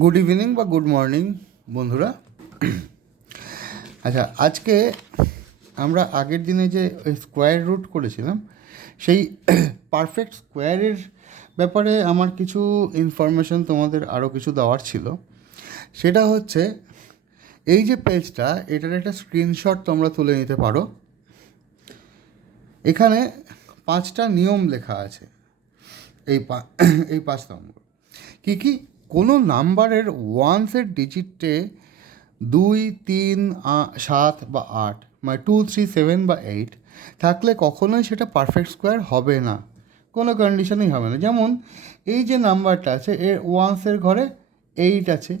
Good evening বা good morning বন্ধুরা। আচ্ছা, আজকে আমরা আগের দিনে যে স্কোয়ার রুট করেছিলাম সেই পারফেক্ট স্কোয়ারের ব্যাপারে আমার কিছু ইনফরমেশন তোমাদের আরও কিছু দেওয়ার ছিল। সেটা হচ্ছে এই যে পেজটা, এটার একটা স্ক্রিনশট তোমরা তুলে নিতে পারো। এখানে 5টা নিয়ম লেখা আছে। এই 5 নম্বর কী কী? কোনো নাম্বারের ওয়ান্সের ডিজিটে 2, 3, 7 বা 8, মানে 2, 3, 7 বা 8 থাকলে কখনোই সেটা পারফেক্ট স্কোয়ার হবে না, কোনো কন্ডিশনেই হবে না। যেমন এই যে নাম্বারটা আছে, এর ওয়ান্সের ঘরে 8 আছে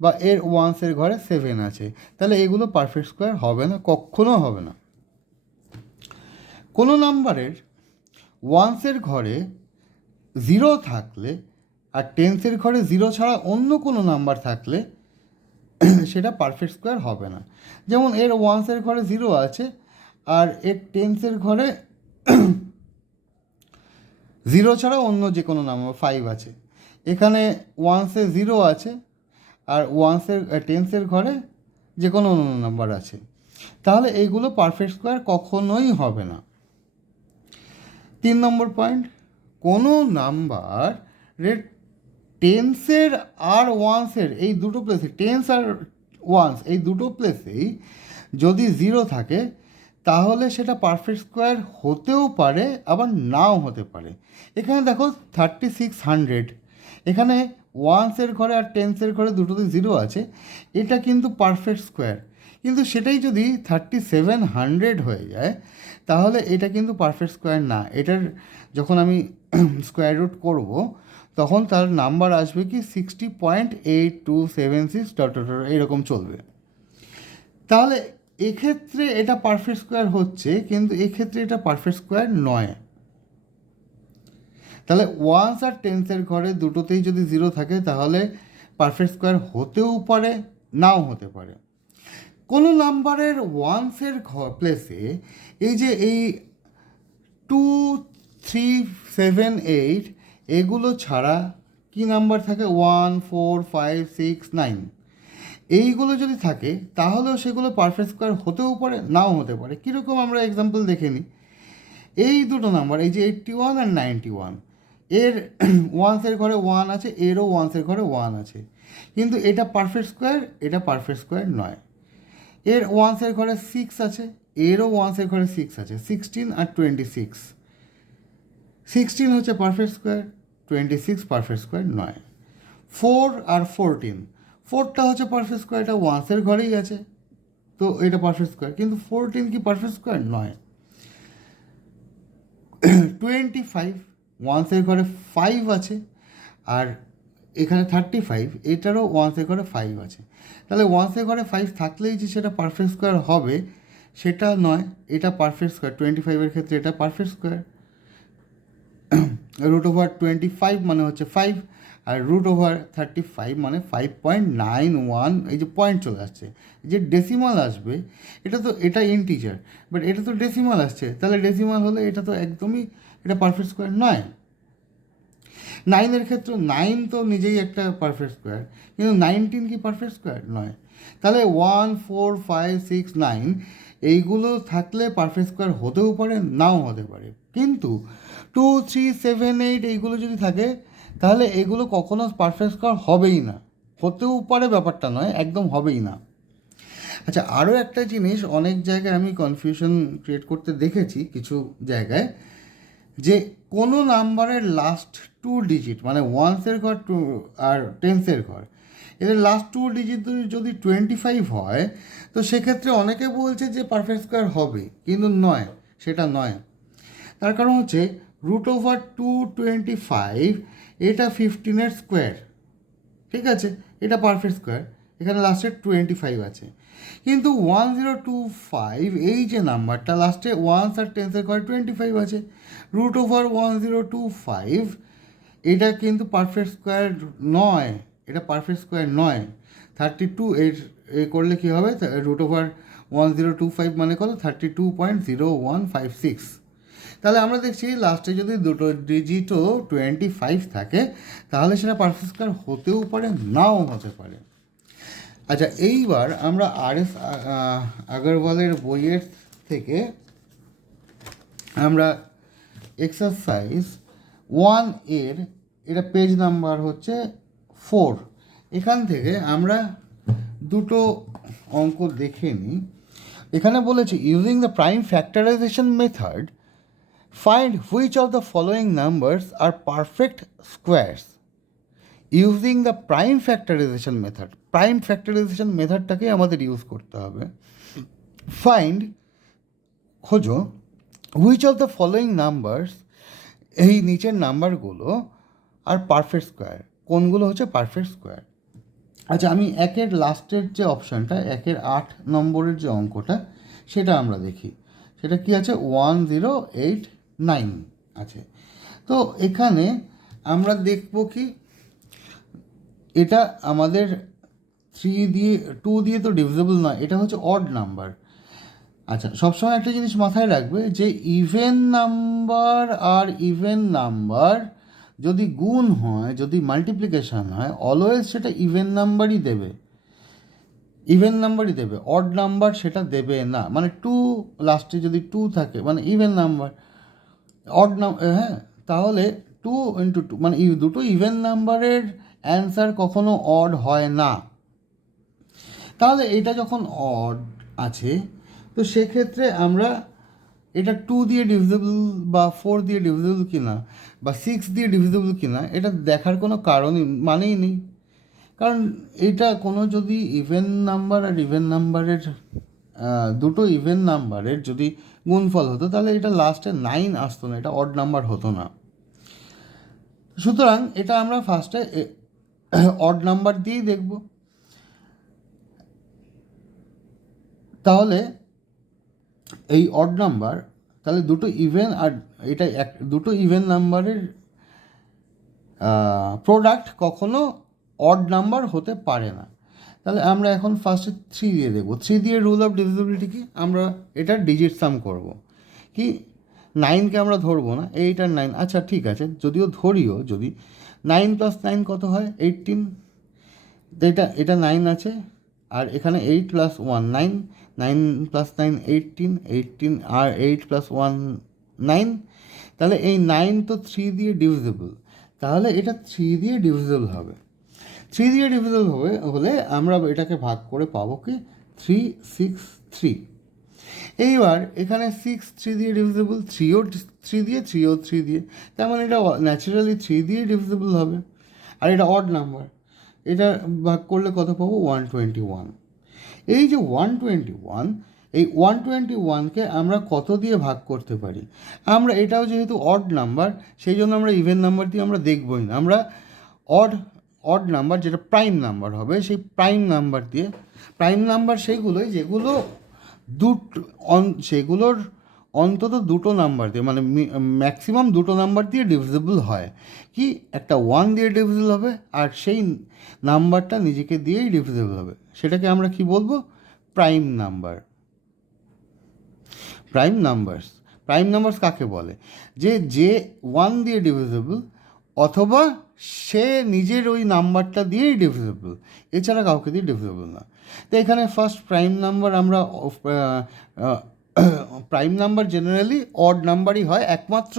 বা এর ওয়ান্সের ঘরে 7 আছে, তাহলে এগুলো পারফেক্ট স্কোয়ার হবে না, কখনো হবে না। কোনো নাম্বারের ওয়ান্সের ঘরে 0 থাকলে আর টেন্সের ঘরে 0 ছাড়া অন্য কোনো নাম্বার থাকলে সেটা পারফেক্ট স্কোয়ার হবে না। যেমন এর ওয়ান্সের ঘরে 0 আছে আর এর টেন্সের ঘরে 0 ছাড়া অন্য যে কোনো নাম্বার 5 আছে। এখানে ওয়ান্সে 0 আছে আর টেন্সের ঘরে যে কোনো অন্য নাম্বার আছে, তাহলে এইগুলো পারফেক্ট স্কোয়ার কখনোই হবে না। 3 নম্বর পয়েন্ট, কোনো নাম্বারের টেন্সের আর ওয়ান্সের এই দুটো প্লেসে, টেন্স আর ওয়ান্স এই দুটো প্লেসেই যদি 0 থাকে তাহলে সেটা পারফেক্ট স্কোয়ার হতেও পারে আবার নাও হতে পারে। এখানে দেখো 3600, এখানে ওয়ান্সের ঘরে আর টেন্সের ঘরে দুটোতে 0 আছে, এটা কিন্তু পারফেক্ট স্কোয়ার। কিন্তু সেটাই যদি 3700 হয়ে যায় তাহলে এটা কিন্তু পারফেক্ট স্কোয়ার না। এটার যখন আমি স্কোয়ার রুট করব তখন তার নাম্বার আসবে কি 60.8276 এরকম চলবে। তাহলে এক্ষেত্রে এটা পারফেক্ট স্কোয়ার হচ্ছে, কিন্তু এক্ষেত্রে এটা পারফেক্ট স্কোয়ার নয়। তাহলে ওয়ান্স আর টেন্সের ঘরে দুটোতেই যদি 0 থাকে তাহলে পারফেক্ট স্কোয়ার হতেও পারে, নাও হতে পারে। কোনো নাম্বারের ওয়ান্সের প্লেসে এই 2, 3, 7, 8 এগুলো ছাড়া কি নাম্বার থাকে? 1, 4, 5, 6, 9 এইগুলো যদি থাকে তাহলেও সেগুলো পারফেক্ট স্কোয়ার হতেও পারে, নাও হতে পারে। কীরকম আমরা এক্সাম্পল দেখে নিই। এই দুটো নাম্বার, এই যে 81 আর 91, এর ওয়ান্সের ঘরে 1 আছে, এরও ওয়ান্সের ঘরে 1 আছে, কিন্তু এটা পারফেক্ট স্কোয়ার, এটা পারফেক্ট স্কোয়ার নয়। এর ওয়ান্সের ঘরে 6 আছে, এরও ওয়ান্সের ঘরে 6 আছে, 16 আর 26, 16 হচ্ছে পারফেক্ট স্কোয়ার, 26 পারফেক্ট স্কোয়ার নয়। 4 আর 14, 4টা হচ্ছে পারফেক্ট স্কোয়ার, এটা ওয়ান্সের ঘরেই আছে, তো এটা পারফেক্ট স্কোয়ার, কিন্তু 14 কি পারফেক্ট স্কোয়ার নয়। 25, ওয়ান্সের ঘরে 5 আছে আর এখানে 35, এটারও ওয়ান্সের ঘরে 5 আছে, তাহলে ওয়ান্সের ঘরে 5 থাকলেই যে সেটা পারফেক্ট স্কোয়ার হবে সেটা নয়, এটা পারফেক্ট স্কোয়ার। 25-এর ক্ষেত্রে এটা পারফেক্ট স্কোয়ার। √25 মানে হচ্ছে 5, আর √35 মানে 5.91, এই যে পয়েন্ট চলে আসছে, যে ডেসিমাল আসবে, এটা ইন্টিজার, বাট এটা তো ডেসিমাল আসছে, তাহলে ডেসিমাল হলে এটা তো একদমই এটা পারফেক্ট স্কোয়ার নয়। 9-এর ক্ষেত্রে 9 তো নিজেই একটা পারফেক্ট স্কোয়ার, কিন্তু 19 কি পারফেক্ট স্কোয়ার নয়। তাহলে 1, 4, 5, 6, 9 এইগুলো থাকলে পারফেক্ট স্কোয়ার হতেও পারে, নাও হতে পারে। কিন্তু 2, 3, 7, 8 এইগুলো যদি থাকে তাহলে এগুলো কখনো পারফেক্ট স্কোয়ার হবেই না। হতেও পারে ব্যাপারটা নয়, একদম হবেই না। আচ্ছা, আরও একটা জিনিস অনেক জায়গায় আমি কনফিউশন ক্রিয়েট করতে দেখেছি কিছু জায়গায়, যে কোনো নাম্বারের লাস্ট 2 ডিজিট, মানে ওয়ান্সের ঘর আর টেন্সের ঘর, এদের লাস্ট 2 ডিজিট যদি 25 হয় তো সেক্ষেত্রে অনেকে বলছে যে পারফেক্ট স্কোয়ার হবে, কিন্তু নয়, সেটা নয়। তার কারণ হচ্ছে √225 এটা 15-এর স্কোয়ার, ঠিক আছে, এটা পারফেক্ট স্কোয়ার, এখানে লাস্টে 25 আছে। কিন্তু 1025 এই যে নাম্বারটা লাস্টে ওয়ান্স আর টেন্সের ঘরে 25 আছে, √1025 এটা কিন্তু পারফেক্ট স্কোয়ার নয়, এটা পারফেক্ট স্কোয়ার নয়। 32 করলে কী হবে? √1025 মানে কত? 32.0156। তাহলে আমরা দেখছি লাস্টে যদি দুটো ডিজিটও 25 থাকে তাহলে সেটা পারফেক্ট স্কোয়ার হতেও পারে, নাও হতে পারে। আচ্ছা, এইবার আমরা আর.এস. আগরওয়ালের বইয়ের থেকে আমরা এক্সারসাইজ 1 এর, এটা পেজ নাম্বার হচ্ছে 4, এখান থেকে আমরা দুটো অঙ্ক দেখে নিই। এখানে বলেছে using the prime factorization method find which of the following numbers are perfect squares. Using the prime factorization method, prime factorization মেথডটাকে আমাদের ইউজ করতে হবে। ফাইন্ড, খোঁজো, which of the following numbers, এই নিচের নাম্বারগুলো আর পারফেক্ট স্কোয়ার, কোনগুলো হচ্ছে পারফেক্ট স্কোয়ার। আচ্ছা, আমি একের লাস্টের যে অপশানটা, একের 8 নম্বরের যে অঙ্কটা, সেটা আমরা দেখি। সেটা কি আছে, 1089 আছে। তো এখানে আমরা দেখব কি, এটা আমাদের 2 দিয়ে তো ডিভিজিবল নয়, এটা হচ্ছে অড নাম্বার। আচ্ছা, সবসময় একটা জিনিস মাথায় রাখবে যে ইভেন নাম্বার আর ইভেন নাম্বার যদি গুণ হয়, যদি মাল্টিপ্লিকেশান হয়, অলওয়েজ সেটা ইভেন নাম্বারই দেবে, ইভেন নাম্বারই দেবে, অড নাম্বার সেটা দেবে না। মানে 2 লাস্টে যদি 2 থাকে মানে ইভেন নাম্বার, অড নাম্বার, হ্যাঁ, তাহলে 2 × 2 মানে দুটো ইভেন নাম্বারের অ্যান্সার কখনো অড হয় না। তাহলে এটা যখন অড আছে, তো সেক্ষেত্রে আমরা এটা 2 দিয়ে ডিভিজিবল বা 4 দিয়ে ডিভিজিবল কিনা বা 6 দিয়ে ডিভিজিবল কিনা এটা দেখার কোনো কারণই মানেই নেই। কারণ এটা কোনো যদি ইভেন নাম্বার আর ইভেন নাম্বারের, দুটো ইভেন নাম্বারের যদি গুণফল হতো তাহলে এটা লাস্টে 9 আসতো না, এটা অড নাম্বার হতো না। সুতরাং এটা আমরা ফার্স্টে অড নাম্বার দিয়েই দেখব। তাহলে এই অড নাম্বার, তাহলে দুটো ইভেন আর এটা দুটো ইভেন নাম্বারের প্রোডাক্ট কখনো অড নাম্বার হতে পারে না। তাহলে আমরা এখন ফার্স্টে 3 দিয়ে দেখব। 3 দিয়ে রুল অফ ডিভিজিবিলিটি কি, আমরা এটা ডিজিট সাম করব। কি, 9কে আমরা ধরবো না, 8 আর 9, আচ্ছা ঠিক আছে, যদিও ধরিও, যদি 9 + 9 কত হয়, 18, এটা 9 আছে, আর এখানে 8 + 1 9, 9 + 9 18, 18 আর 8 + 1 9, তাহলে এই 9 তো 3 দিয়ে ডিভিজিবল, তাহলে এটা 3 দিয়ে ডিভিজিবল হবে। 3 দিয়ে ডিভিজিবল হলে আমরা এটাকে ভাগ করে পাবো কি 3, 6, 3। এইবার এখানে 6 3 দিয়ে ডিভিজিবল, 3ও 3 দিয়ে, 3ও 3 দিয়ে, তার মানে এটা ন্যাচারালি 3 দিয়ে ডিভিজিবল হবে। আর এটা অড নাম্বার, এটা ভাগ করলে কত পাবো, 121। এই যে 121, এই 121কে আমরা কত দিয়ে ভাগ করতে পারি, আমরা এটাও যেহেতু অড নাম্বার সেই জন্য আমরা ইভেন নাম্বার দিয়ে আমরা দেখবই না, আমরা অড নাম্বার যেটা প্রাইম নাম্বার হবে সেই প্রাইম নাম্বার দিয়ে, প্রাইম নাম্বার সেইগুলোই যেগুলো সেগুলোর অন্তত দুটো নাম্বার দিয়ে, মানে ম্যাক্সিমাম দুটো নাম্বার দিয়ে ডিভিজিবল হয়। কি, একটা 1 দিয়ে ডিভিজিবল হবে আর সেই নাম্বারটা নিজেকে দিয়েই ডিভিজিবল হবে, সেটাকে আমরা কি বলবো, প্রাইম নাম্বার। প্রাইম নাম্বারস কাকে বলে, যে 1 দিয়ে ডিভিজিবল অথবা সে নিজের ওই নাম্বারটা দিয়েই ডিভিজিবল, এছাড়া কাউকে দিয়ে ডিভিজিবল না। তো এখানে ফার্স্ট প্রাইম নাম্বার, আমরা প্রাইম নাম্বার জেনারেলি অড নাম্বারই হয়, একমাত্র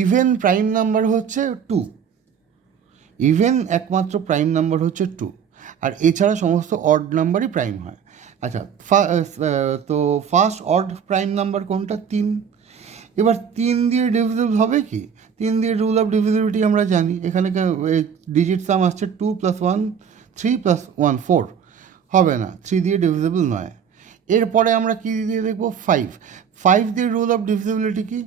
ইভেন প্রাইম নাম্বার হচ্ছে 2, ইভেন একমাত্র প্রাইম নাম্বার হচ্ছে 2, আর এছাড়া সমস্ত অড নাম্বারই প্রাইম হয়। আচ্ছা, তো ফার্স্ট অড প্রাইম নাম্বার কোনটা, 3। এবার 3 দিয়ে ডিভিজিবল হবে কি, 3 দিয়ে রুল অফ ডিভিজিবিলিটি আমরা জানি, এখানে ডিজিট সাম আসছে 2 + 1 3 + 1 4, হবে না, 3 দিয়ে ডিভিজিবল নয়। এরপরে আমরা কী দিয়ে দেখবো, 5 দিয়ে রুল অফ ডিভিজিবিলিটি কি,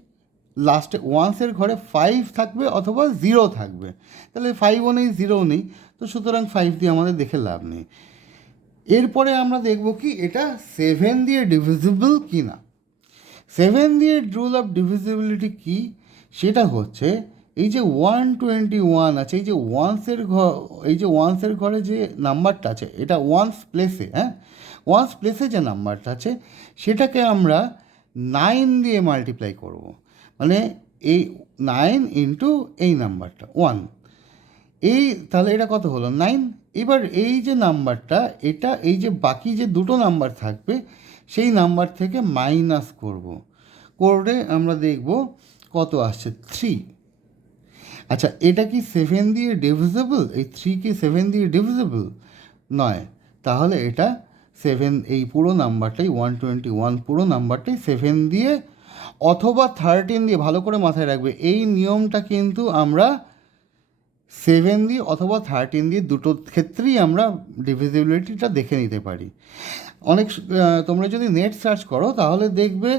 লাস্টে ওয়ান্সের ঘরে 5 থাকবে অথবা 0 থাকবে, তাহলে 5ও নেই 0ও নেই, তো সুতরাং 5 দিয়ে আমাদের দেখে লাভ নেই। এরপরে আমরা দেখব কি এটা 7 দিয়ে ডিভিজিবল কি না। 7 দিয়ে রুল অফ ডিভিজিবিলিটি কি, সেটা হচ্ছে এই যে 121 আছে, এই যে ওয়ান্সের ঘরে যে নাম্বারটা আছে, এটা ওয়ান্স প্লেসে, হ্যাঁ, ওয়ান্স প্লেসে যে নাম্বারটা আছে সেটাকে আমরা 9 দিয়ে মাল্টিপ্লাই করব, মানে এই 9 ইন্টু এই নাম্বারটা 1, এই তাহলে এটা কত হলো 9। এবার এই যে নাম্বারটা, এটা এই যে বাকি যে দুটো নাম্বার থাকবে সেই নাম্বার থেকে মাইনাস করব, করে আমরা দেখব কত আসছে 3। আচ্ছা, এটা কি 7 দিয়ে ডিভিজিবল? এই 3 কি 7 দিয়ে ডিভিজিবল নয়, তাহলে এটা 7, এই পুরো নাম্বারটাই 121 পুরো নাম্বারটাই 7 দিয়ে অথবা 13 দিয়ে, ভালো করে মাথায় রাখবে এই নিয়মটা কিন্তু আমরা 7 দিয়ে অথবা 13 দিয়ে দুটো ক্ষেত্রেই আমরা ডিভিজিবিলিটিটা দেখে নিতে পারি। অনেক তোমরা যদি নেট সার্চ করো তাহলে দেখবে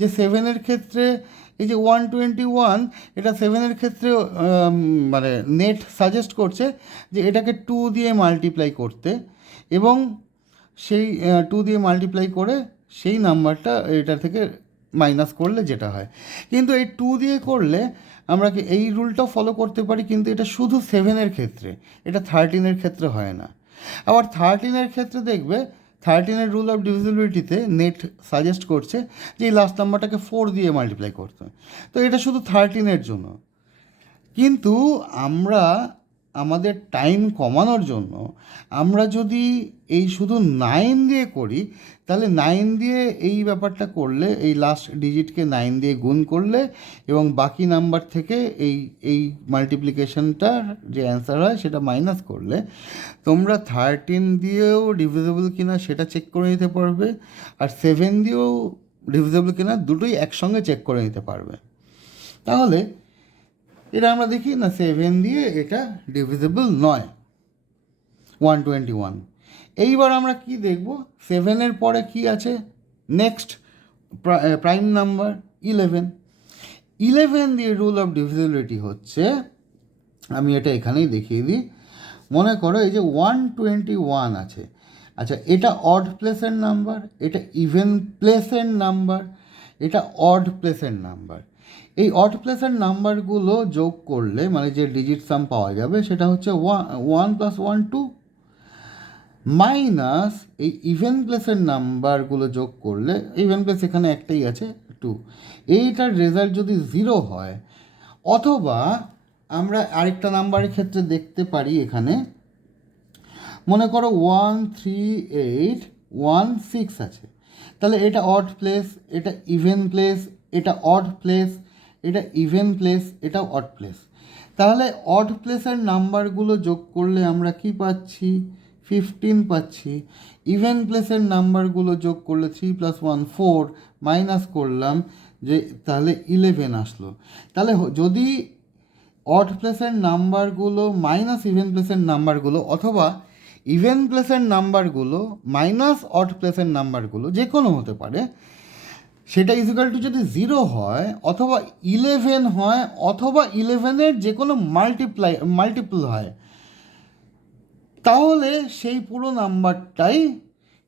যে 7-এর ক্ষেত্রে এই যে 121, এটা 7-এর ক্ষেত্রে মানে নেট সাজেস্ট করছে যে এটাকে 2 দিয়ে মাল্টিপ্লাই করতে, এবং সেই 2 দিয়ে মাল্টিপ্লাই করে সেই নাম্বারটা এটা থেকে মাইনাস করলে যেটা হয়। কিন্তু এই 2 দিয়ে করলে আমরা কি এই রুলটাও ফলো করতে পারি, কিন্তু এটা শুধু 7-এর ক্ষেত্রে, এটা 13-এর ক্ষেত্রে হয় না। আবার 13-এর ক্ষেত্রে দেখবে 13-এর রুল অফ ডিভিজিবিলিটিতে নেট সাজেস্ট করছে যে এই লাস্ট নাম্বারটাকে 4 দিয়ে মাল্টিপ্লাই করতে। তো এটা শুধু 13-এর জন্য। কিন্তু আমরা আমাদের টাইম কমানোর জন্য আমরা যদি এই শুধু 9 দিয়ে করি, তাহলে 9 দিয়ে এই ব্যাপারটা করলে, এই লাস্ট ডিজিটকে 9 দিয়ে গুণ করলে এবং বাকি নাম্বার থেকে এই এই মাল্টিপ্লিকেশনটার যে অ্যান্সার হয় সেটা মাইনাস করলে তোমরা 13 দিয়েও ডিভিজিবল কিনা সেটা চেক করে নিতে পারবে, আর 7 দিয়েও ডিভিজিবল কিনা দুটোই একসঙ্গে চেক করে নিতে পারবে। তাহলে এটা আমরা দেখি না 7 দিয়ে এটা ডিভিজিবল নয় 121। এইবার আমরা কি দেখব, 7-এর পরে কি আছে নেক্সট প্রাইম নাম্বার 11। 11 দিয়ে রুল অফ ডিভিজিবিলিটি হচ্ছে, আমি এটা এখানেই দেখিয়ে দিই। মনে করো এই যে 121 আছে, আচ্ছা এটা অড প্লেসের নাম্বার, এটা ইভেন প্লেসের নাম্বার, এটা অড প্লেসের নাম্বার। এই অড প্লেসের নাম্বারগুলো যোগ করলে মানে যে ডিজিট সাম পাওয়া যাবে সেটা হচ্ছে 1 + 1 2, মাইনাস এই ইভেন প্লেসের নাম্বারগুলো যোগ করলে, ইভেন প্লেস এখানে একটাই আছে 2, এইটার রেজাল্ট যদি 0 হয়, অথবা আমরা আরেকটা নাম্বারের ক্ষেত্রে দেখতে পারি এখানে, মনে করো 1 3 8 1 6 আছে, তাহলে এটা অড প্লেস, এটা ইভেন প্লেস, এটা অড প্লেস, এটা ইভেন প্লেস, এটা অড প্লেস। তাহলে অড প্লেসের নাম্বারগুলো যোগ করলে আমরা কি পাচ্ছি 15 পাচ্ছি, ইভেন প্লেসের নাম্বারগুলো যোগ করলে 3 + 1 4, মাইনাস করলাম যে তাহলে 11 আসলো। তাহলে যদি অড প্লেসের নাম্বারগুলো মাইনাস ইভেন প্লেসের নাম্বারগুলো, অথবা ইভেন প্লেসের নাম্বারগুলো মাইনাস অড প্লেসের নাম্বারগুলো, যে কোনো হতে পারে, সেটা ইকুয়াল টু যদি 0 হয়, অথবা 11 হয়, অথবা 11-এর যে কোনো মাল্টিপল হয়, তাহলে সেই পুরো নাম্বারটাই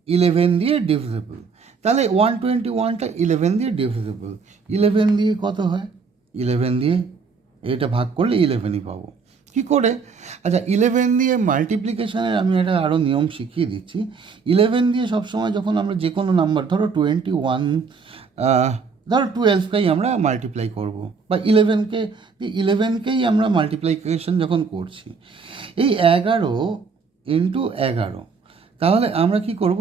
11 দিয়ে ডিভিজিবল। তাহলে 121টা 11 দিয়ে ডিভিজিবল। 11 দিয়ে কত হয়, 11 দিয়ে এটা ভাগ করলে 11ই পাবো। কী করে? আচ্ছা, 11 দিয়ে মাল্টিপ্লিকেশানের আমি একটা আরও নিয়ম শিখিয়ে দিচ্ছি। 11 দিয়ে সবসময় যখন আমরা যে কোনো নাম্বার, ধরো 21, ধরো 12কেই আমরা মাল্টিপ্লাই করব, বা 11কেই আমরা মাল্টিপ্লিকেশন যখন করছি, এই 11 ইন্টু 11, তাহলে আমরা কি করব,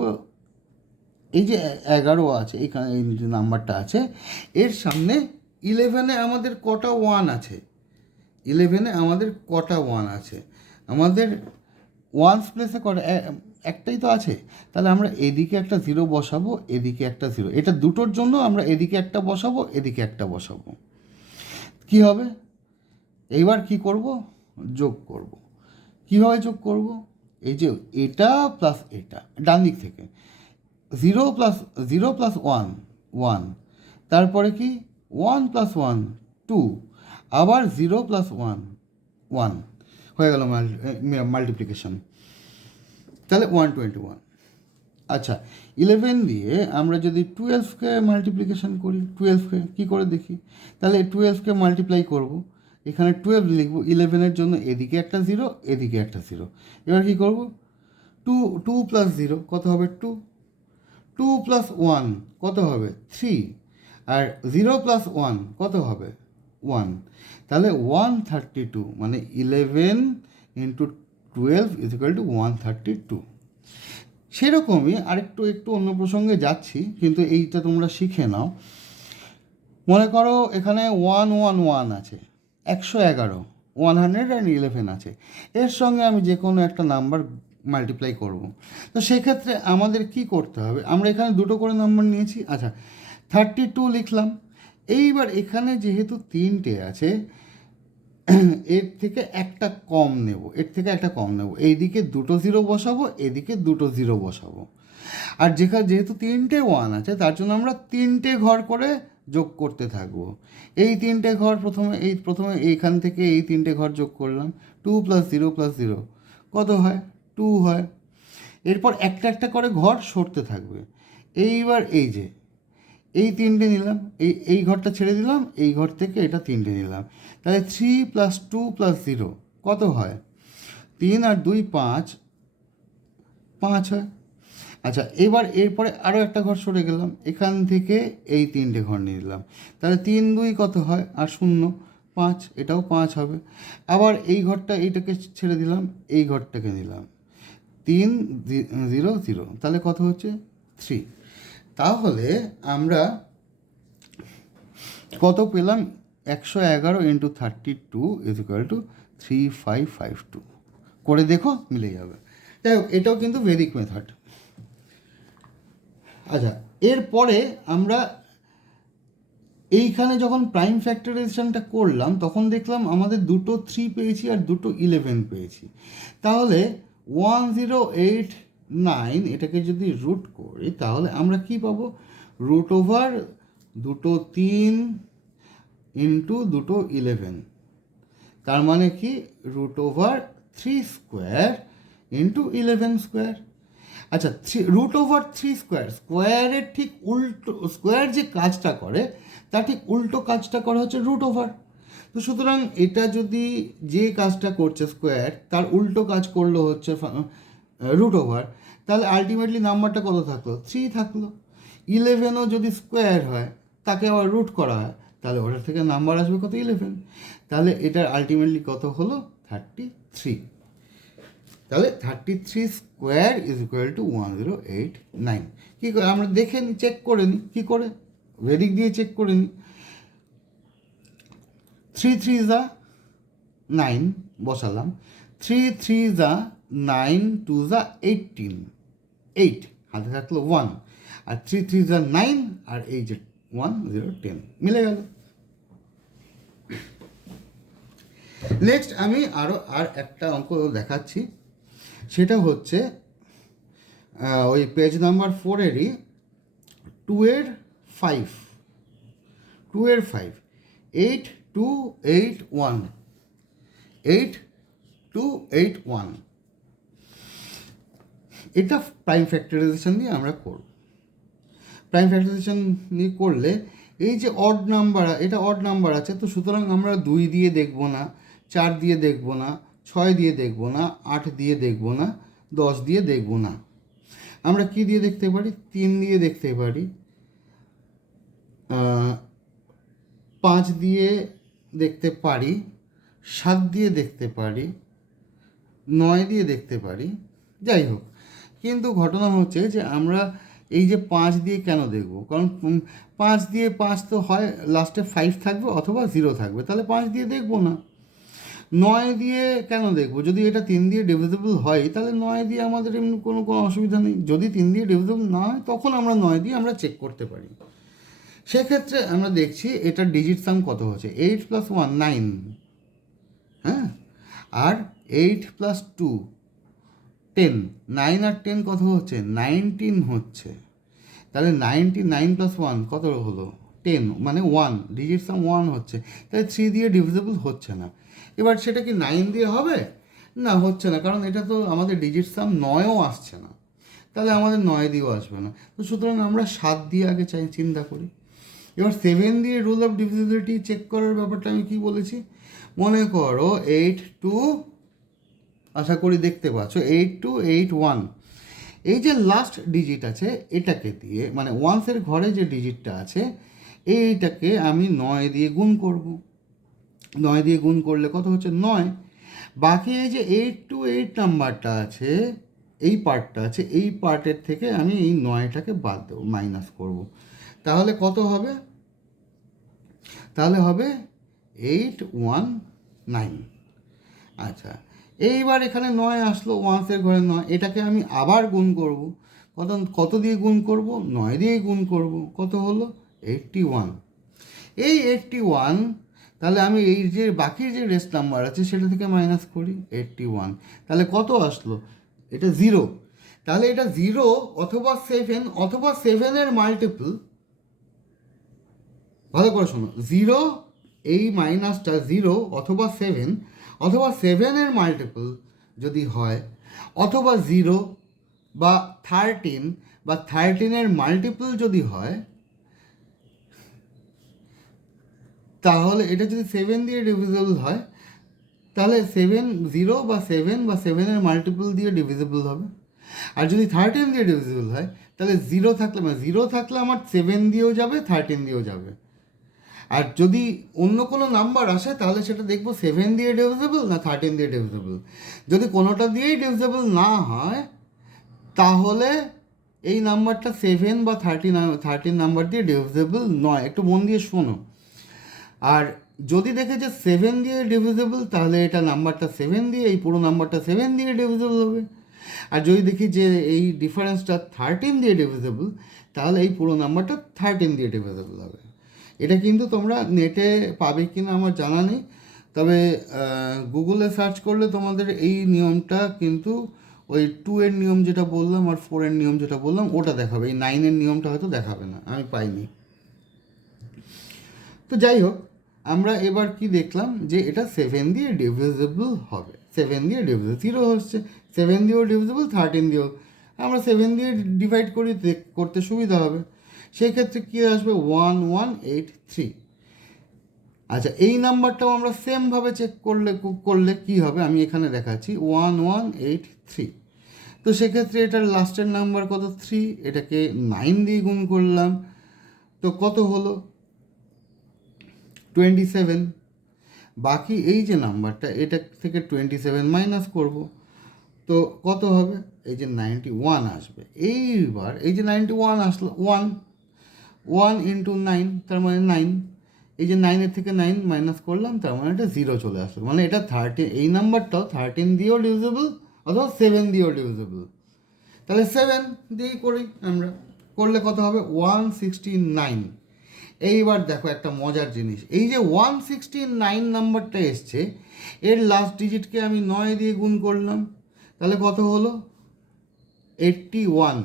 এই যে 11 আছে এখানে, এই যে নাম্বারটা আছে এর সামনে 11-এ আমাদের কটা 1 আছে, 11-এ আমাদের কটা 1 আছে, আমাদের ওয়ান্স প্লেসে কটা, একটাই তো আছে। তাহলে আমরা এদিকে একটা 0 বসাবো, এদিকে একটা 0, এটা দুটোর জন্য আমরা এদিকে একটা বসাবো, এদিকে একটা বসাবো। কি হবে, এইবার কি করব, যোগ করব। কীভাবে যোগ করব, এই যে এটা প্লাস এটা ডান দিক থেকে 0 + 1 1, তারপরে কি 1 + 1 2, আবার 0 + 1 1, হয়ে গেল মাল্টিপ্লিকেশন। তাহলে 121। আচ্ছা, 11 দিয়ে আমরা যদি 12কে মাল্টিপ্লিকেশন করি, 12কে কী করে দেখি, তাহলে 12কে মাল্টিপ্লাই করব, এখানে 12 লিখব, 11-এর জন্য এদিকে একটা 0, এদিকে একটা 0। এবার কী করব, 2 + 0 কত হবে 2, 2 + 1 কত হবে 3, আর 0 + 1 কত হবে 1, তাহলে 132 মানে 11 × 12 = 132। সেরকমই একটু অন্য প্রসঙ্গে যাচ্ছি, কিন্তু এইটা তোমরা শিখে নাও। মনে করো এখানে 111 আছে, 111, 111 আছে, এর সঙ্গে আমি যে কোনো একটা নাম্বার মাল্টিপ্লাই করব। তো সেক্ষেত্রে আমাদের কি করতে হবে, আমরা এখানে দুটো করে নাম্বার নিয়েছি, আচ্ছা 32 লিখলাম। এইবার এখানে যেহেতু 3টে আছে, এর থেকে একটা কম নেব, এইদিকে দুটো জিরো বসাবো, এদিকে দুটো জিরো বসাবো। আর যেহেতু 3টে 1 আছে, তার জন্য আমরা 3টে ঘর করে যোগ করতে থাকবো। এই 3টে ঘর প্রথমে এইখান থেকে এই 3টে ঘর যোগ করলাম, 2 + 0 + 0 কত হয় 2 হয়। এরপর একটা করে ঘর সরতে থাকবে। এইবার এই 3টে নিলাম, এই ঘরটা ছেড়ে দিলাম, এই ঘর থেকে এটা 3টে নিলাম, তাহলে 3 + 2 + 0 কত হয় 3 আর 2 5 হয়। আচ্ছা এরপরে আরও একটা ঘর সরে গেলাম, এখান থেকে এই 3টে ঘর নিয়ে নিলাম, তাহলে 3 2 কত হয় আর 0 5, এটাও 5 হবে। আবার এইটাকে ছেড়ে দিলাম, এই ঘরটাকে নিলাম, 3 0 0, তাহলে কত হচ্ছে 3। তাহলে আমরা কত পেলাম 111 × 32 = 3552। করে দেখো মিলে যাবে। যাই হোক, এটাও কিন্তু ভেদিক মেথড। আচ্ছা, এরপরে আমরা এইখানে যখন প্রাইম ফ্যাক্টরাইজেশনটা করলাম, তখন দেখলাম আমাদের দুটো 3 পেয়েছি আর দুটো 11 পেয়েছি। তাহলে 1089 এটাকে যদি রুট করি, তাহলে আমরা কি পাবো, √ দুটো 3 × দুটো 11, তার মানে কি √3² × 11²। আচ্ছা, √3² স্কোয়ারের ঠিক উল্টো, স্কোয়ার যে কাজটা করে তার ঠিক উল্টো কাজটা করা হচ্ছে √। তো সুতরাং এটা যদি যে কাজটা করছে স্কোয়ার, তার উল্টো কাজ করলো হচ্ছে √, তাহলে আলটিমেটলি নাম্বারটা কত থাকলো 3 থাকলো। 11ও যদি স্কোয়ার হয়, তাকে আবার রুট করা হয়, তাহলে ওটার থেকে নাম্বার আসবে কত 11, তাহলে এটার আলটিমেটলি কত হলো 33। তাহলে 33² = 1089। কী করে আমরা দেখে নিই, চেক করে নিই, কী করে ভেদিক দিয়ে চেক করে নিই। 3 3 = 9 বসালাম, 3 3 = 9, 2 = 18, 8 হাতে থাকলো 1, আর 3 3 = 9, আর এই যে 1 0 10 মিলে গেল। নেক্সট আমি আর একটা অঙ্ক দেখাচ্ছি, সেটা হচ্ছে ওই পেজ নাম্বার 4-এরই 2 এর 5, 8281, 8281। এটা প্রাইম ফ্যাক্টরাইজেশন দিয়ে আমরা করব। প্রাইম ফ্যাক্টরাইজেশন দিয়ে করলে এই যে অড নাম্বার, এটা অড নাম্বার আছে, তো সুতরাং আমরা 2 দিয়ে দেখব না, 4 দিয়ে দেখব না, 6 দিয়ে দেখব না, 8 দিয়ে দেখব না, 10 দিয়ে দেখব না। আমরা কি দিয়ে দেখতে পারি, 3 দিয়ে দেখতে পারি, 5 দিয়ে দেখতে পারি, 7 দিয়ে দেখতে পারি, 9 দিয়ে দেখতে পারি। যাই হোক, কিন্তু ঘটনা হচ্ছে যে আমরা এই যে 5 দিয়ে কেন দেখব, কারণ 5 দিয়ে 5 তো হয় লাস্টে 5 থাকবে অথবা 0 থাকবে, তাহলে 5 দিয়ে দেখব না। 9 দিয়ে কেন দেখব, যদি এটা 3 দিয়ে ডিভিজিবল হয় তাহলে 9 দিয়ে আমাদের এমনি কোনো অসুবিধা নেই। যদি 3 দিয়ে ডিভিজিবল না হয়, তখন আমরা 9 দিয়ে আমরা চেক করতে পারি। সেক্ষেত্রে আমরা দেখছি এটার ডিজিট সাম কত হচ্ছে, 8 + 1 9, হ্যাঁ, আর 8 + 2 10, 9 আর 10 কত হচ্ছে 19 হচ্ছে। তাহলে 9 + 1 কত হলো 10, মানে 1, ডিজিট সাম 1 হচ্ছে, তাহলে 3 দিয়ে ডিভিজিবল হচ্ছে না। এবার সেটা কি 9 দিয়ে হবে, না হচ্ছে না, কারণ এটা তো আমাদের ডিজিট সাম 9ও আসছে না, তাহলে আমাদের 9 দিয়েও আসবে না। তো সুতরাং আমরা 7 দিয়ে আগে চিন্তা করি। এবার 7 দিয়ে রুল অফ ডিভিজিবিলিটি চেক করার ব্যাপারটা আমি কি বলেছি, মনে করো 8 2, আশা করি দেখতে পাচ্ছ 8281, এই যে লাস্ট ডিজিট আছে এটাকে দিয়ে, মানে ওয়ান্সের ঘরে যে ডিজিটটা আছে এইটাকে আমি 9 দিয়ে গুণ করব। 9 দিয়ে গুণ করলে কত হচ্ছে 9। বাকি এই যে 8 নাম্বারটা আছে, এই পার্টটা আছে, এই পার্টের থেকে আমি এই 9টাকে বাদ দেবো, মাইনাস করব। তাহলে কত হবে? তাহলে হবে 819। আচ্ছা, এইবার এখানে 9 আসলো, ওয়ান্সের ঘরে 9, এটাকে আমি আবার গুণ করব। কত দিয়ে গুণ করব? 9 দিয়ে গুণ করব। কত হলো? 81। এই 81, তাহলে আমি এই যে বাকি যে রেস্ট নাম্বার আছে সেটা থেকে মাইনাস করি 81, তাহলে কত আসলো? এটা 0। তাহলে এটা 0 অথবা 7 অথবা 7-এর মাল্টিপল। ভালো করে শোনো, 0, এই মাইনাসটা 0 অথবা 7 অথবা 7-এর মাল্টিপল যদি হয়, অথবা 0 বা 13 বা 13-এর মাল্টিপল যদি হয়, তাহলে এটা যদি 7 দিয়ে ডিভিজিবল হয়, তাহলে 0 বা 7 বা 7-এর মাল্টিপল দিয়ে ডিভিজিবল হবে। আর যদি 13 দিয়ে ডিভিজিবল হয়, তাহলে 0 থাকলে আমার 7 দিয়েও যাবে, 13 দিয়েও যাবে। আর যদি অন্য কোনো নাম্বার আসে, তাহলে সেটা দেখবো 7 দিয়ে ডিভিজিবল না 13 দিয়ে ডিভিজিবল। যদি কোনোটা দিয়েই ডিভিজিবল না হয়, তাহলে এই নাম্বারটা 7 বা 13 নাম্বার দিয়ে ডিভিজিবল নয়। একটু মন দিয়ে শোনো। আর যদি দেখে যে 7 দিয়ে ডিভিজিবল, তাহলে এটা নাম্বারটা 7 দিয়ে, এই পুরো নাম্বারটা 7 দিয়ে ডিভিজিবল হবে। আর যদি দেখি যে এই ডিফারেন্সটা 13 দিয়ে ডিভিজিবল, তাহলে এই পুরো নাম্বারটা 13 দিয়ে ডিভিজিবল হবে। এটা কিন্তু তোমরা নেটে পাবে কি না আমার জানা নেই, তবে গুগলে সার্চ করলে তোমাদের এই নিয়মটা কিন্তু ওই 2-এর নিয়ম যেটা বললাম আর 4-এর নিয়ম যেটা বললাম ওটা দেখাবে। এই 9-এর নিয়মটা হয়তো দেখাবে না, আমি পাইনি। তো যাই হোক, আমরা এবার কি দেখলাম যে এটা 7 দিয়ে ডিভিজিবল হবে। 7 দিয়ে ডিভিজিবল 0 হচ্ছে, 7 দিয়েও ডিভিজিবল, 13 দিয়েও। আমরা 7 দিয়ে ডিভাইড করি, করতে সুবিধা হবে। সেই ক্ষেত্রে কী আসবে? 1183। আচ্ছা, এই নাম্বারটাও আমরা সেমভাবে চেক করলে কি হবে আমি এখানে দেখাচ্ছি, 1183। তো সেক্ষেত্রে এটার লাস্টের নাম্বার কত? 3, এটাকে 9 দিয়ে গুণ করলাম, তো কত হলো? 27। বাকি এই যে নাম্বারটা, এটা থেকে 27 মাইনাস করব, তো কত হবে? এই যে 91 আসবে। এইবার এই যে 91 আসলো, 1 ইন্টু 9, তার মানে 9। এই যে 9-এর থেকে 9 মাইনাস করলাম, তার মানে এটা 0 চলে আসলো। মানে এটা 13, এই নাম্বারটাও 13 দিয়েও ডিভিজিবল অথবা 7 দিয়েও ডিভিজিবল। তাহলে 7 দিয়েই করি আমরা, করলে কত হবে? 169। এইবার দেখো একটা মজার জিনিস, এই যে 169 নাম্বারটা এসছে, এর লাস্ট ডিজিটকে আমি 9 দিয়ে গুণ করলাম, তাহলে কত হলো? 81।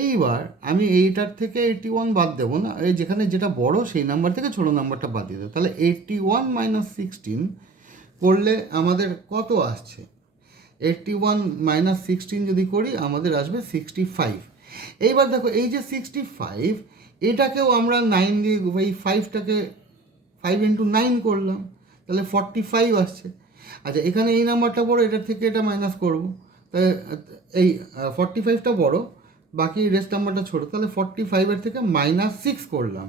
এইবার আমি এইটার থেকে 81 বাদ দেবো না, এই যেখানে যেটা বড় সেই নাম্বার থেকে ছোটো নাম্বারটা বাদ দিয়ে দেবো। তাহলে 81 মাইনাস 16 করলে আমাদের কত আসছে? 81 মাইনাস 16 যদি করি, আমাদের আসবে 65। এইবার দেখো, এই যে 65, এটাকেও আমরা 9 দিয়ে, এই 5টাকে 5 ইন্টু 9 করলাম, তাহলে 45 আসছে। আচ্ছা, এখানে এই নাম্বারটা বড়, এটার থেকে এটা মাইনাস করব, তাহলে এই 45টা বড়, বাকি রেস্ট নাম্বারটা ছোটো, তাহলে 45-এর থেকে -6 করলাম,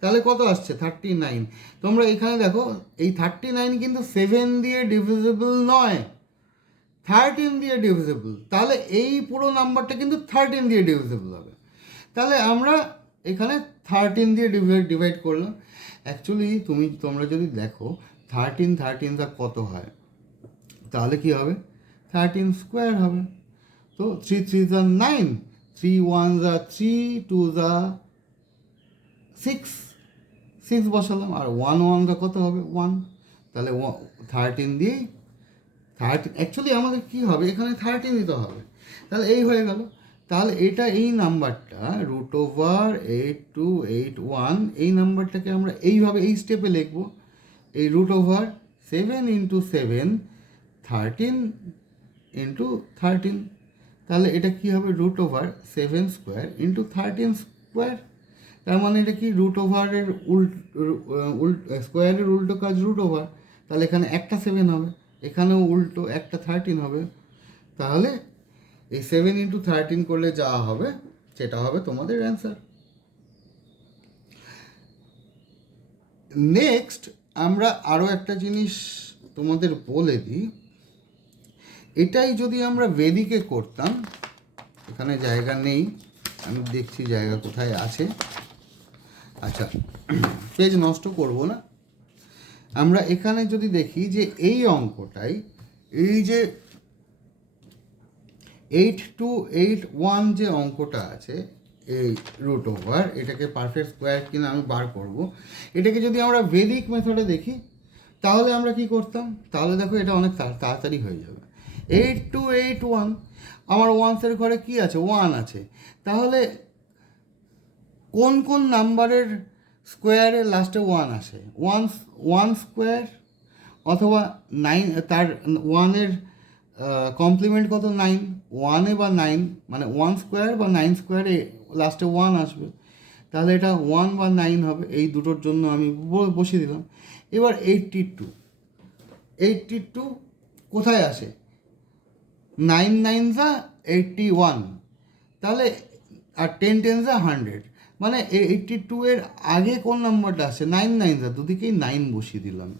তাহলে কত আসছে? 39। তোমরা এখানে দেখো, এই 39 কিন্তু 7 দিয়ে ডিভিজিবল নয়, 13 দিয়ে ডিভিজিবল। তাহলে এই পুরো নাম্বারটা কিন্তু 13 দিয়ে ডিভিজিবল হবে। তাহলে আমরা এখানে 13 দিয়ে ডিভাইড করলাম। অ্যাকচুয়ালি তোমরা যদি দেখো 13 কত হয়, তাহলে কি হবে? 13 স্কোয়ার হবে। তো 3 3 9, 3 1 3, 2 6, 6 বসালাম, আর 1 1 কত হবে? 1। তাহলে 13 দিয়েই 13, অ্যাকচুয়ালি আমাদের কী হবে? এখানে 13 দিতে হবে। তাহলে এই হয়ে গেল। তাহলে এটা, এই নাম্বারটা √8281, এই নাম্বারটাকে আমরা এইভাবে এই স্টেপে লিখব, এই √7 ইন্টু 7, 13 ইন্টু 13। তাহলে এটা কী হবে? √7 স্কোয়ার ইন্টু 13 স্কোয়ার। তার মানে এটা কি? √এর স্কোয়ারের উল্টো কাজ √। তাহলে এখানে একটা 7 হবে, এখানেও উল্টো একটা 13 হবে। তাহলে এই 7 ইন্টু 13 করলে যা হবে সেটা হবে তোমাদের অ্যান্সার। নেক্সট আমরা আরও একটা জিনিস তোমাদের বলে দিই, এটাই যদি আমরা বেদিকে করতাম, এখানে জায়গা নেই, আমি দেখছি জায়গা কোথায় আছে। আচ্ছা, পেজ নষ্ট করব না। আমরা এখানে যদি দেখি যে এই অঙ্কটাই, এই যে 8281 যে অঙ্কটা আছে, এই রুট ওভার, এটাকে পারফেক্ট স্কোয়ার কিনা আমি বার করব। এটাকে যদি আমরা বেদিক মেথডে দেখি তাহলে আমরা কি করতাম, তাহলে দেখো এটা অনেক তাড়াতাড়ি হয়ে যাবে। 8281, আমার ওয়ান্সের ঘরে কি আছে, 1 আছে। তাহলে কোন কোন নাম্বারের স্কোয়ারের লাস্টে 1 আসে, 1 স্কোয়ার অথবা 9, তার 1-এর কমপ্লিমেন্ট কত, 9, 1-এ বা 9 মানে 1 স্কোয়ার বা 9 স্কোয়ারে লাস্টে 1 আসবে। তাহলে এটা 1 বা 9 হবে, এই দুটোর জন্য আমি বসিয়ে দিলাম। এবার 82 কোথায় আসে, 9 9 যা 81, তাহলে আর 10 10 যা 100, মানে 82 এর আগে কোন নাম্বারটা আসে, 9 9 যা, দুদিকেই 9 বসিয়ে দিলাম।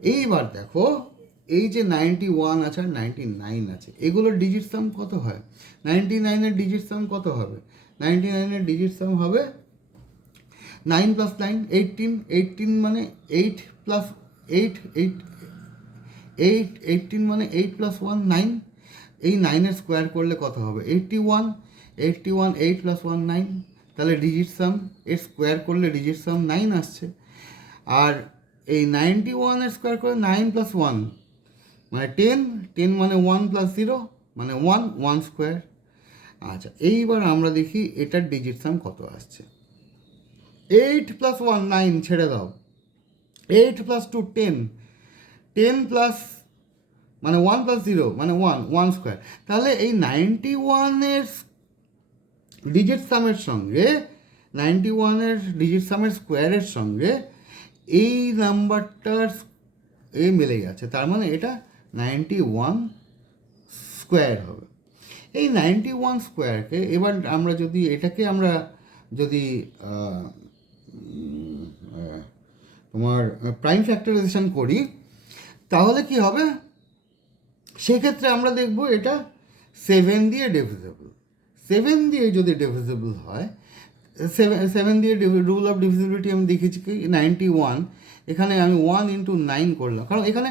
এইবার দেখো এই যে 91 আছে আর 99 আছে, এগুলোর ডিজিট সাম কত হয়, 99-এর ডিজিট সাম কত হবে, 99-এর ডিজিট সাম হবে 9 + 9 18, 18 মানে 8 + 8 18 মানে 8 + 1 9, এই 9-এর স্কোয়ার করলে কত হবে, 81, 81 8 + 1 9, তাহলে ডিজিট সাম এর স্কোয়ার করলে ডিজিট সাম 9 আসছে। আর এই 91-এর স্কোয়ার করে 9 + 1 মানে 10, 10 মানে 1 + 0 মানে 1, 1 স্কোয়ার। আচ্ছা, এইবার আমরা দেখি এটার ডিজিট সাম কত আসছে। 8 + 1 9, ছেড়ে দাও, 8 + 2 10, 10 প্লাস মানে 1 + 0 মানে 1, 1 স্কোয়ার। তাহলে এই 91-এর ডিজিট সামের সঙ্গে, 91-এর ডিজিট সামের স্কোয়ারের সঙ্গে এই নাম্বারটার মিলে গেছে, তার মানে এটা 91 স্কোয়ার হবে। এই 91 স্কোয়ারকে এবার আমরা যদি এটাকে আমরা যদি তোমার প্রাইম ফ্যাক্টরাইজেশন করি তাহলে কি হবে, সেক্ষেত্রে আমরা দেখব এটা 7 দিয়ে ডিভিজিবল। 7 দিয়ে যদি ডিভিজিবল হয়, 7 দিয়ে রুল অফ ডিভিজিবিলিটি আমি দেখেছি কি 91, এখানে আমি 1 × 9 করলাম, কারণ এখানে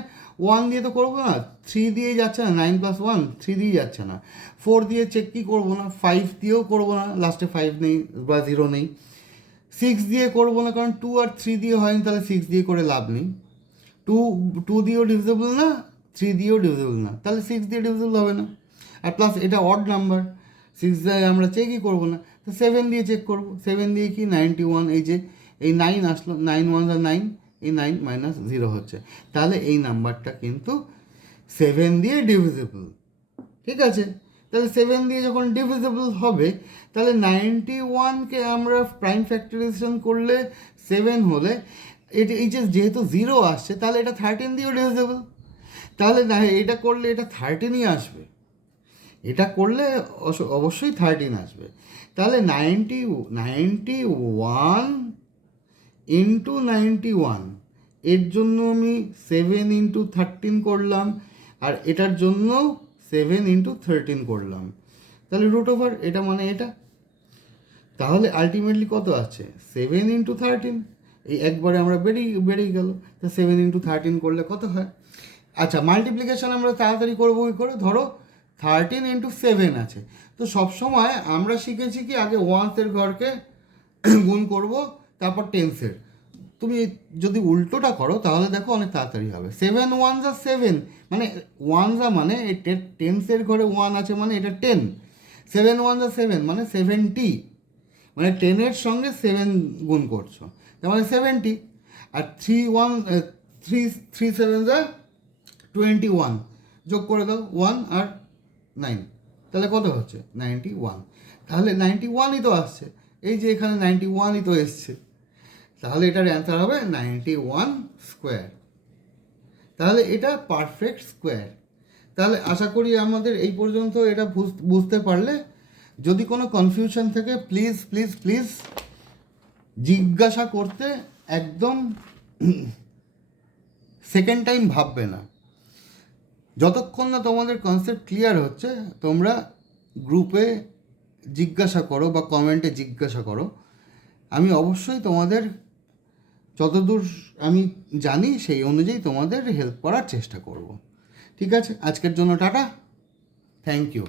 1 দিয়ে তো করবো না, 3 দিয়ে যাচ্ছে না, 9 + 1 3 দিয়ে যাচ্ছে না, 4 দিয়ে চেক কি করবো না, 5 দিয়েও করবো না, লাস্টে 5 নেই বা 0 নেই, 6 দিয়ে করবো না, কারণ 2 আর 3 দিয়ে হয়নি, তাহলে 6 দিয়ে করে লাভ নেই, 2 দিয়েও ডিভিজিবল না, 3 দিয়েও ডিভিজিবল না, তাহলে 6 দিয়ে ডিভিজিবল হবে না। আর প্লাস এটা অড নাম্বার, 6 দিয়ে আমরা চেকই করবো না, তো 7 দিয়ে চেক করবো। 7 দিয়ে কি 91, এই যে এই 9 আসলো, 9 1 9, এই 9 - 0 হচ্ছে, তাহলে এই নাম্বারটা কিন্তু 7 দিয়ে ডিভিজিবল। ঠিক আছে, তাহলে 7 দিয়ে যখন ডিভিজিবল হবে, তাহলে 91-কে আমরা প্রাইম ফ্যাক্টরাইজেশন করলে 7 হলে এটা এই যে যেহেতু 0 আসছে, তাহলে এটা 13 দিয়েও ডিভিজিবল, তাহলে এটা করলে এটা 13ই আসবে, এটা করলে অবশ্যই 13 আসবে। তাহলে 91 × 91, এর জন্য আমি 7 × 13 করলাম, আর এটার জন্য 7 × 13 করলাম, তাহলে রুট ওভার এটা মানে এটা, তাহলে আলটিমেটলি কত আছে, 7 × 13, এই একবারে আমরা বেরিয়ে গেল, তো 7 × 13 করলে কত হয়। আচ্ছা, মাল্টিপ্লিকেশন আমরা তাড়াতাড়ি করবো কী করে, ধরো 13 × 7 আছে, তো সবসময় আমরা শিখেছি কি আগে ওয়ান্সের ঘরকে গুণ করব, তারপর টেন্সের। তুমি যদি উল্টোটা করো তাহলে দেখো অনেক তাড়াতাড়ি হবে। 7 1 যা 7, মানে 1 যা মানে এই টেন্সের ঘরে 1 আছে মানে এটা 10, 7 1 যা 7 মানে 70, মানে 10-এর সঙ্গে 7 গুণ করছো, তার মানে 70। আর 3 7 যা 21, যোগ করে দাও 1 আর 9, তাহলে কত হচ্ছে 91, তাহলে 91ই তো আসছে, এই যে এখানে 91ই তো এসছে, তাহলে এটার অ্যান্সার হবে 91 স্কোয়ার। তাহলে এটা পারফেক্ট স্কোয়ার। তাহলে আশা করি আমাদের এই পর্যন্ত এটা বুঝতে পারলে। যদি কোনো কনফিউশন থাকে প্লিজ প্লিজ প্লিজ জিজ্ঞাসা করতে একদম সেকেন্ড টাইম ভাববে না। যতক্ষণ না তোমাদের কনসেপ্ট ক্লিয়ার হচ্ছে তোমরা গ্রুপে জিজ্ঞাসা করো বা কমেন্টে জিজ্ঞাসা করো, আমি অবশ্যই তোমাদের যতদূর আমি জানি সেই অনুযায়ী তোমাদের হেল্প করার চেষ্টা করব। ঠিক আছে, আজকের জন্য টাটা, থ্যাংক ইউ।